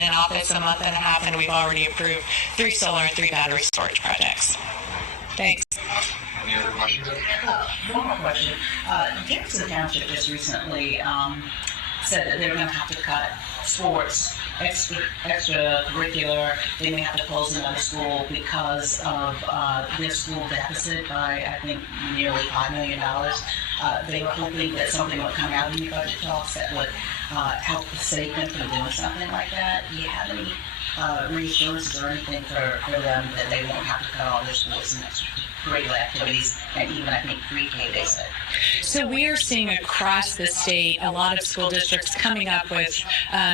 in office a month and a half, and we've already approved 3 solar and 3 battery storage projects. Thanks. Any other questions? One more question. Jefferson Township just recently said that they're going to have to cut sports, extracurricular. They may have to close another school because of their school deficit by, I think, nearly $5 million. They were hoping that something would come out in the budget talks that would help save them from doing something like that. Do you have any reassurances or anything for them that they won't have to cut all their sports and extracurricular activities, and even, I think, pre-K, they said? So we are seeing across the state a lot of school districts coming up with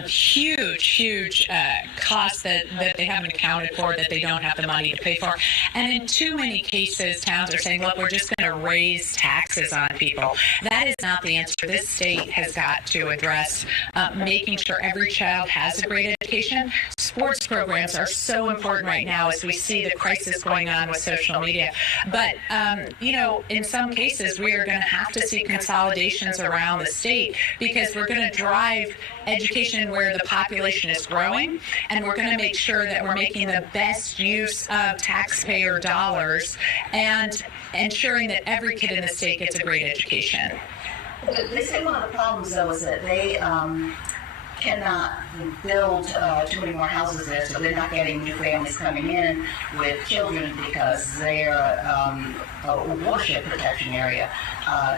huge costs that they haven't accounted for, that they don't have the money to pay for. And in too many cases, towns are saying, look, we're just going to raise taxes on people. That is not the answer. This state has got to address making sure every child has a great education. Sports programs are so important right now as we see the crisis going on with social media. But, in some cases, we are going to have to see consolidations around the state because we're going to drive education where the population is growing, and we're going to make sure that we're making the best use of taxpayer dollars and ensuring that every kid in the state gets a great education. They say one of the problems, though, is that they cannot build too many more houses there, so they're not getting new families coming in with children because they're a watershed protection area.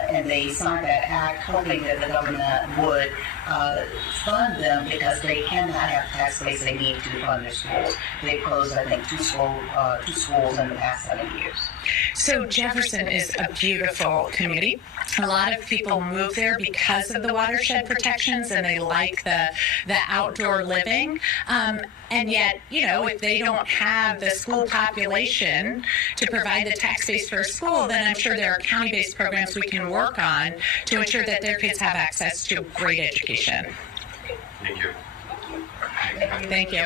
And they signed that act hoping that the government would fund them because they cannot have the tax base they need to fund their schools. They closed, I think, two schools in the past 7 years. So Jefferson is a beautiful community. A lot of people move there because of the watershed protections, and they like the outdoor living. And yet, if they don't have the school population to provide the tax base for a school, then I'm sure there are county-based programs we can work on to ensure that their kids have access to great education. Thank you. Thank you.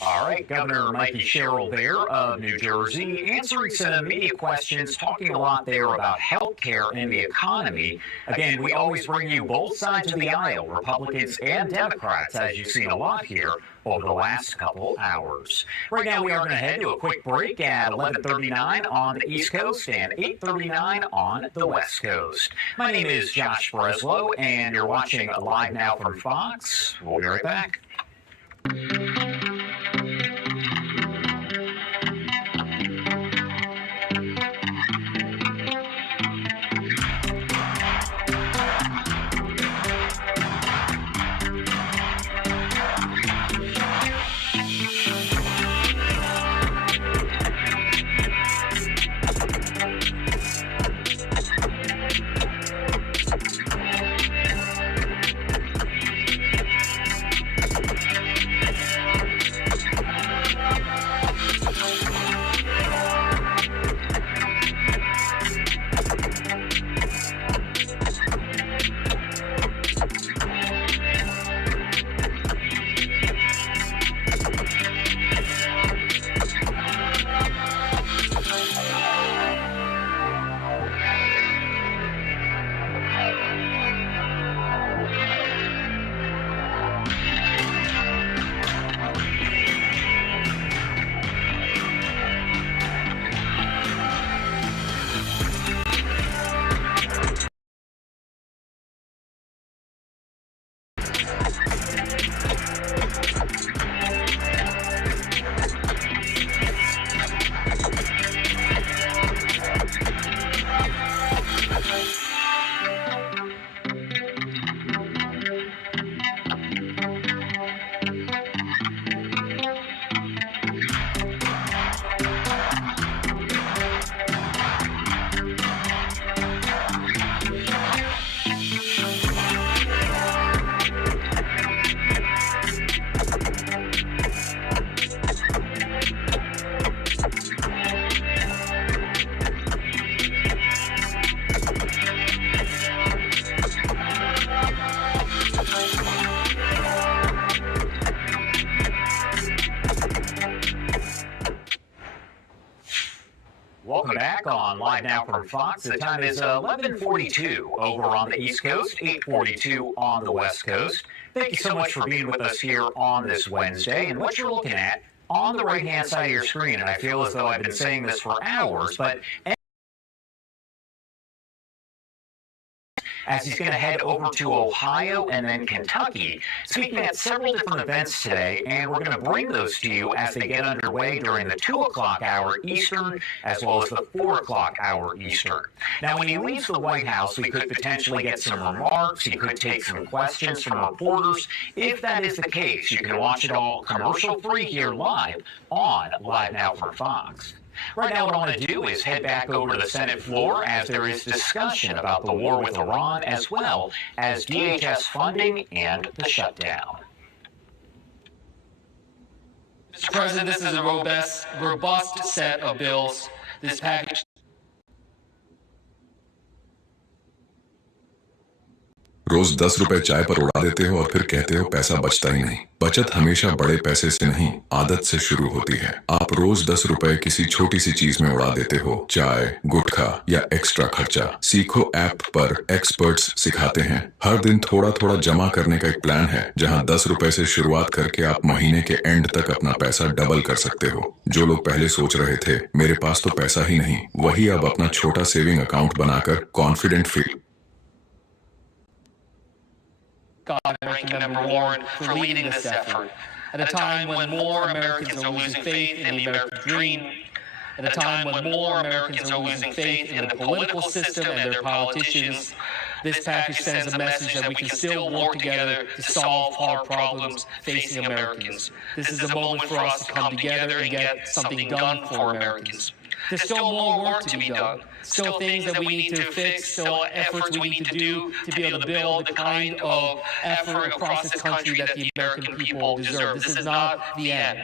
All right, Governor Mikey Sherrill there of New Jersey, answering some media questions, talking a lot there about health care and the economy. Again, we always bring you both sides of the aisle, Republicans and Democrats, as you've seen a lot here over the last couple hours. Right now, we are going to head to a quick break at 11:39 on the East Coast and 8:39 on the West Coast. My name is Josh Breslow, and you're watching Live Now from Fox. We'll be right back. on Live Now from Fox. The time is 11:42 over on the East Coast, 8:42 on the West Coast. Thank you so much for being with us here on this Wednesday. And what you're looking at on the right-hand side of your screen, and I feel as though I've been saying this for hours, but as he's going to head over to Ohio and then Kentucky, speaking at several different events today, and we're going to bring those to you as they get underway during the 2 o'clock hour Eastern, as well as the 4 o'clock hour Eastern. Now, when he leaves the White House, we could potentially get some remarks. He could take some questions from reporters. If that is the case, you can watch it all commercial-free here live on Live Now from Fox. Right now, what I want to do is head back over to the Senate floor as there is discussion about the war with Iran, as well as DHS funding and the shutdown. Mr. President, this is a robust set of bills. This package. रोज 10 रुपए चाय पर उड़ा देते हो और फिर कहते हो पैसा बचता ही नहीं। बचत हमेशा बड़े पैसे से नहीं, आदत से शुरू होती है। आप रोज 10 रुपए किसी छोटी सी चीज में उड़ा देते हो, चाय, गुटखा या एक्स्ट्रा खर्चा। सीखो ऐप पर एक्सपर्ट्स सिखाते हैं। हर दिन थोड़ा थोड़ा जमा करने का एक प्लान है, जहां 10 रुपए से शुरुआत करके आप महीने के एंड तक अपना पैसा डबल कर सकते हो। जो लोग पहले सोच रहे थे मेरे पास तो पैसा ही नहीं, वही अब अपना छोटा सेविंग अकाउंट बनाकर confident feel. God, Ranking Member Warren, for leading this effort. At a time when more Americans are losing faith in the American dream, at a time when more Americans are losing faith in the political system and their politicians, this package sends a message that we can still work together to solve hard problems facing Americans. This is a moment for us to come together and get something done for Americans. There's still more work to be done, still things that we need to fix, still efforts we need to do to be able to build the kind of effort across this country that the American people deserve. This is not the end.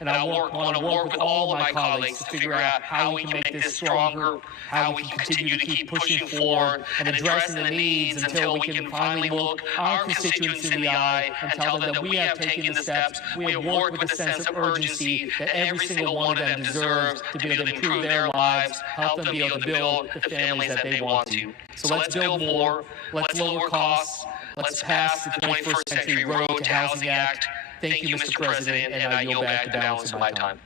And I want to work with all of my colleagues to figure out how we can make this stronger, how we can continue to keep pushing forward and addressing the needs until we can finally look our constituents in the eye and tell them that we have taken the steps, we have worked with a sense of urgency that every single one of them deserves to be able to improve their lives, help them be able to build the families that they want to. So let's build more, let's lower costs, let's pass the 21st Century Road to Housing Act. Thank you, Mr. President, and I yield back the balance of my time.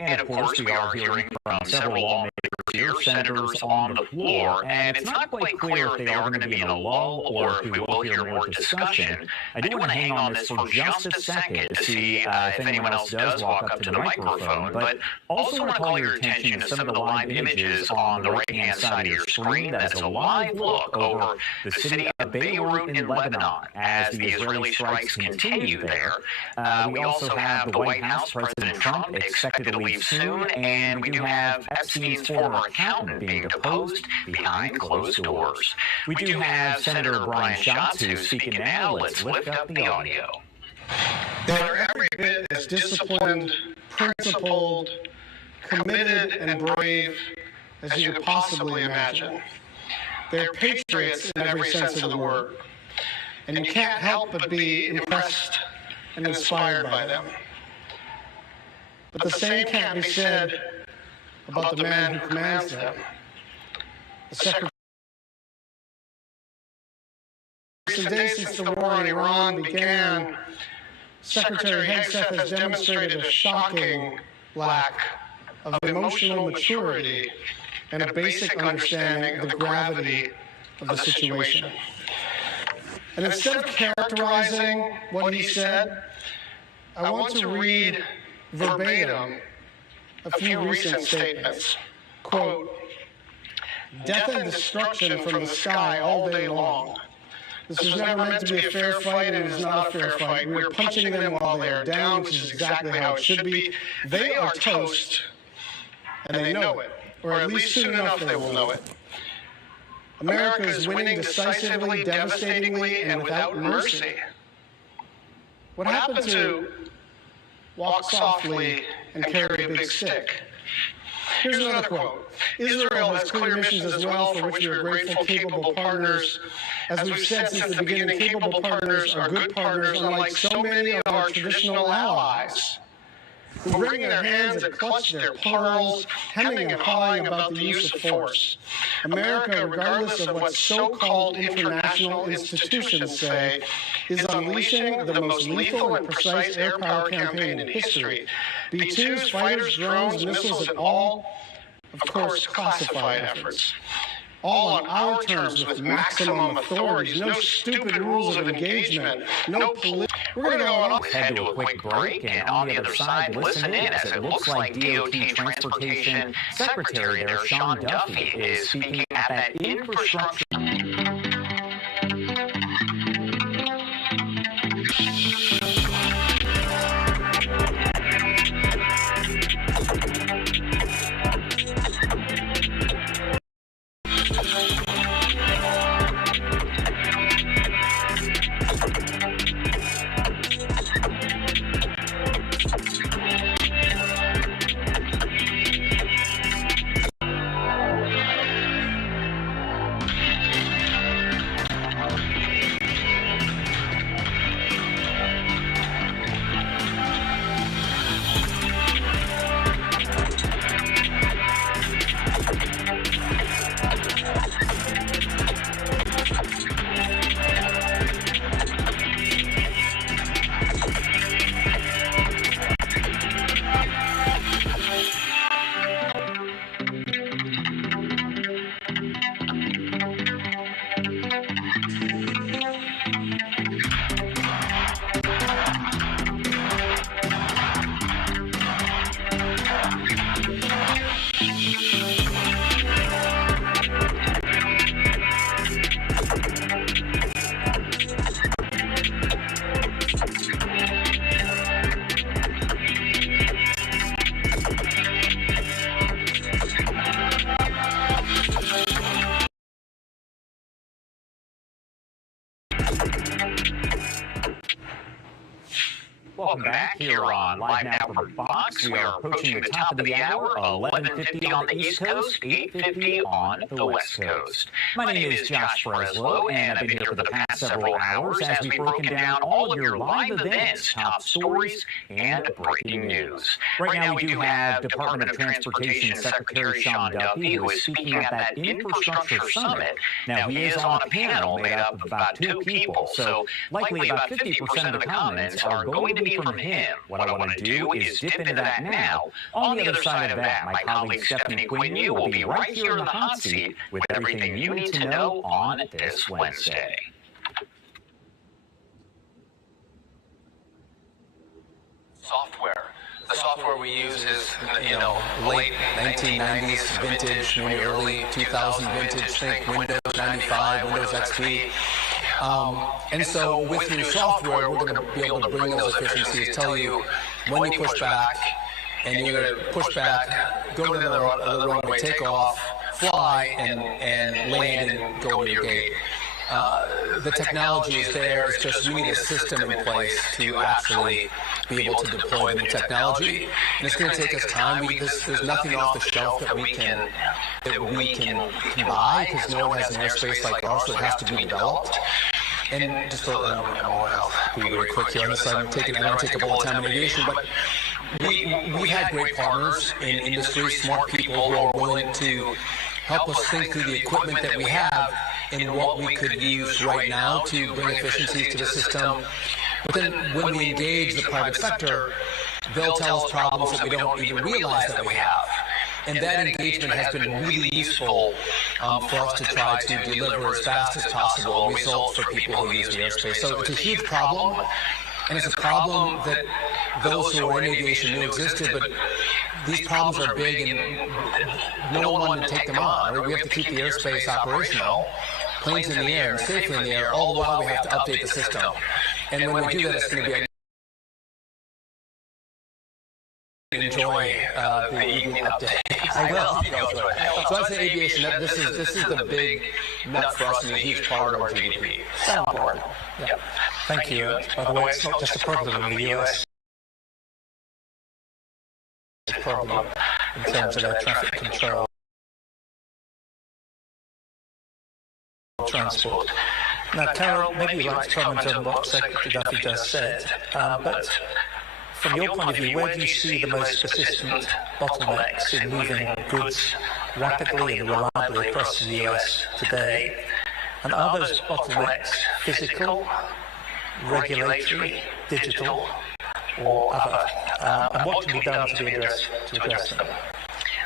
And of course, we are hearing from several lawmakers here, senators on the floor, and it's not quite clear if they are going to be in a lull or if we will hear more discussion. I do want to hang on this for just a second to see if anyone else does walk up to the microphone, but also want to call your attention to some of the live images on the right-hand side of your screen. That is a live look over the city of Beirut in Lebanon as the Israeli strikes continue there. We also have the White House, President Trump expected to leave soon, and we do have Epstein's former accountant being deposed behind closed doors. We do have Senator Brian Schatz who's speaking now. Let's lift up the audio. They're every bit as disciplined, principled, committed, and brave as you could possibly imagine. They're patriots in every sense of the word, and you can't help but be impressed and inspired by them. But the same can't be said about the man who commands them. The Secretary. Recent days since the war in Iran began, Secretary Hegseth has demonstrated a shocking lack of emotional maturity and a basic understanding of the gravity of the situation. And instead of characterizing what he said, I want to read verbatim a few recent statements. Quote, "Death and destruction from the sky all day long. This was never meant to be a fair fight, and it is not a fair fight. We are punching them while they are down, which is exactly how it should be. They are toast, and they know it, or at least soon enough they will know it. America is winning decisively, devastatingly, and without mercy. What happened to walk softly and carry a big stick? Here's another quote. Israel has clear missions as well, for which we are grateful, capable partners. As we've said since the beginning, capable partners are good partners, unlike so many of our traditional allies, who bring their hands and clutch their pearls, hemming and hawing about the use of force. America, regardless of what so-called international institutions say, is unleashing the most lethal and precise air power campaign in history. B-2s, fighters, drones, missiles, and all, of course, classified efforts. All on our terms with maximum authorities, no stupid rules of engagement, no political... We're going to go on. Head to a quick break, and on the other side, listen in as it looks like DOT Transportation Secretary there, Sean Duffy, is speaking at that infrastructure. Welcome back here on Live Now from Fox. We are approaching the top of the hour, 11:50 on the East Coast, 8:50 on the West Coast. My name is Josh Breslow, and I've been here for the past several hours as we've broken down all of your live events, top stories, and breaking news. Right now, we do have Department of Transportation Secretary Sean Duffy, who is speaking at that Infrastructure Summit. Now, he is on a panel made up of about 2 people, so likely about 50% of the comments are going to be from him. What I want to do is dip into that now. On the other side of that, my colleague Stephanie Quinn will be right here in the hot seat with everything you need to know on this Wednesday. Software. The software we use is, late 1990s vintage, maybe early 2000 vintage. Think Windows 95, Windows XP. And so with your software, we're going to be able to bring those efficiencies, tell you when you push back, and you're going to push back, go to the runway, take off, fly, and land and go to your gate. The technology is there. It's just we need a system in place to actually be able to deploy the new technology. And it's going to take us time. There's nothing off the shelf that we can buy because no one has an airspace like ours, so it has to be developed. And just I'll be very quick here on this. I don't take up all the time in aviation, but we had great partners in industry, smart people who are willing to help us think through the equipment that we have and what we could use right now to bring efficiencies to the system. But then when we engage the private sector, they'll tell us problems that we don't even realize that we have. And that engagement has been really useful for us to try to deliver as fast as possible results for people who use the airspace. So it's a huge problem, and it's a problem that those who are in aviation knew existed, but these problems are big and no one wanted to take them on. We have to keep the airspace operational, planes in the air, and safely in the air. All the while we have to update the system. And when we do that, it's going to be enjoy the evening update. I will. So I'd say aviation, this is the big nut for us and a huge part of our GDP. So important. Yeah. Thank you. By the way, it's not just a problem in the US. Problem in terms of air traffic control, transport. Now, Carol, maybe you'd like to comment on what Secretary Duffy just said, but from your point of view, where do you see the most persistent bottlenecks in moving goods rapidly and reliably across the US today? And are those bottlenecks physical, regulatory, digital, or other? And what can be done to address them?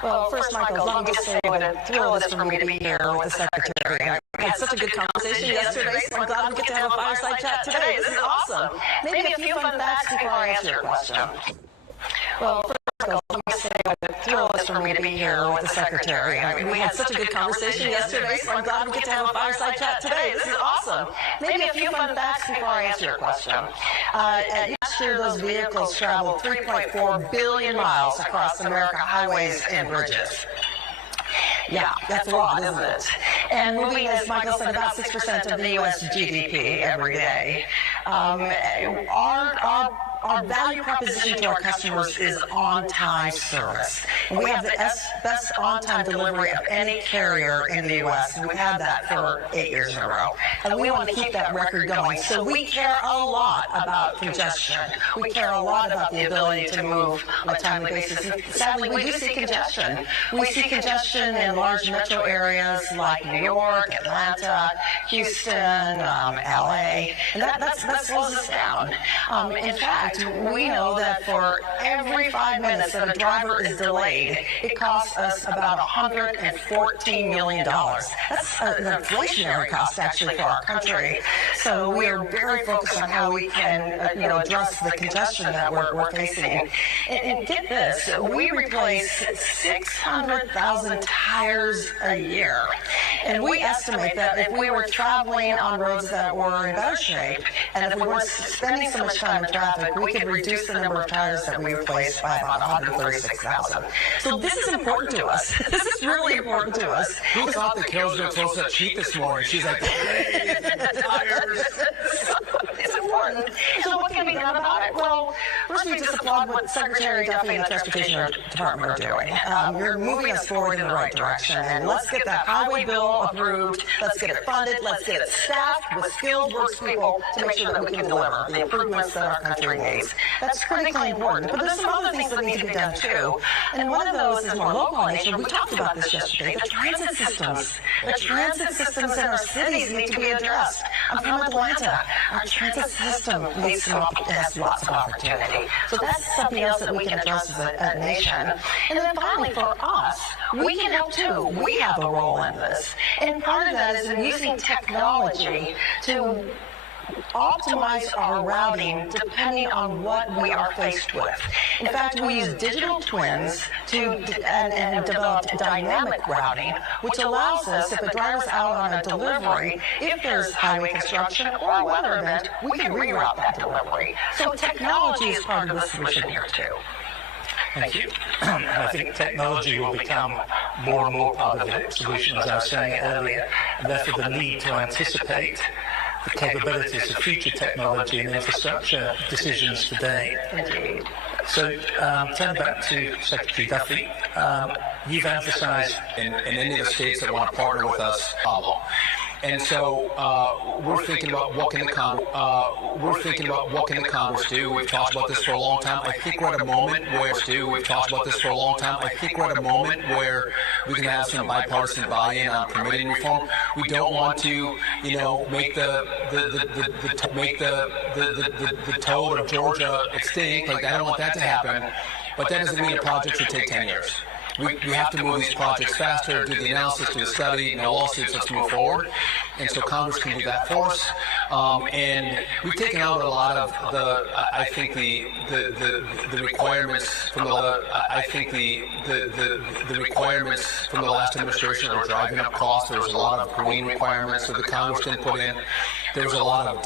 Well, first, Michael, let me just say what a thrill it is for me to be here with the Secretary. We had such a good conversation yesterday, so I'm glad we get to have a fireside chat today. This is awesome. Maybe a few fun facts before I answer your question. Well, first, Michael, let me say what a thrill it is for me to be here with the Secretary. We had such a good conversation yesterday, so I'm glad we get to have a fireside chat today. This is awesome. Maybe a few fun facts before I answer your question. Last year, those vehicles traveled 3.4 billion miles across American highways and bridges. Yeah, that's a lot, isn't it? And moving, as Michael said, about 6% of the U.S. GDP every day. Our value proposition to our customers is on-time service. And we have the best on-time delivery of any carrier in the U.S. We've had that for 8 years in a row. And we want to keep that record going. So we care a lot about congestion. We care a lot about the ability to move on a timely basis. And sadly, we do see congestion. We see congestion in large metro areas like New York, Atlanta, Houston, L.A. And that slows us down. In fact, we know that for every 5 minutes that a driver is delayed, it costs us about $114 million. That's an inflationary cost, actually, for our country. So we are very focused on how we can address the congestion that we're facing. And get this, we replace 600,000 tires a year. And we estimate that if we were traveling on roads that were in better shape, and if we weren't spending so much time in traffic, we could reduce the number of tires that we replace by about 136,000. So this is important to us. This is really important to us. Who thought that Carol's going to toast that sheet this morning? She's like, hey, tires. It's important. So what can be done about it? Well, first we just applaud what Secretary Duffy and the Transportation Department are doing. You're moving us forward in the right direction. And let's get that highway bill approved. Let's get it funded. Let's get it staffed with skilled works people to make sure that we can deliver the improvements that our country needs. That's critically important. But there's some other things that need to be done too. And one of those is more local in nature. We talked about this yesterday. The transit systems. The transit systems in our cities need to be addressed. I'm from Atlanta. Our transit system has lots of opportunity. So that's something else that we can address as a nation. And then finally, for us, we can help too. We have a role in this. And part of that is in using technology to optimize our routing depending on what we are faced with. In fact, we use digital twins and develop dynamic routing, which allows us, if a driver's out on a delivery, if there's highway construction or a weather event, we can reroute that delivery. So technology is part of the solution here too. Thank you. I think technology will become more and more part of the solution, as I was saying earlier, and therefore the need to anticipate the capabilities of future technology and infrastructure decisions today. Indeed. So, turning back to Secretary Duffy, you've emphasized in any of the states that want to partner with us, and so we're thinking about what can the Congress do. We've talked about this for a long time. I think we're at a moment where we can have some bipartisan buy-in on permitting reform. We don't want to, make the toad of Georgia extinct. Like, I don't want that to happen. But that doesn't mean a project should take 10 years. We have to move these projects faster, do the analysis, do the study, no lawsuits, let's move forward. And so Congress can do that for us. And we've taken out a lot of the requirements from the requirements from the last administration that were driving up costs. There was a lot of green requirements that the Congress didn't put in. There was a lot of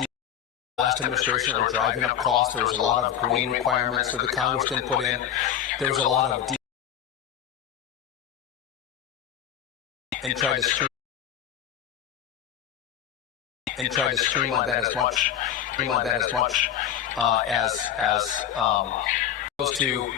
last administration that were driving up costs. There was a lot of green requirements that the Congress didn't put in. There was a lot of and try to streamline that as much as opposed to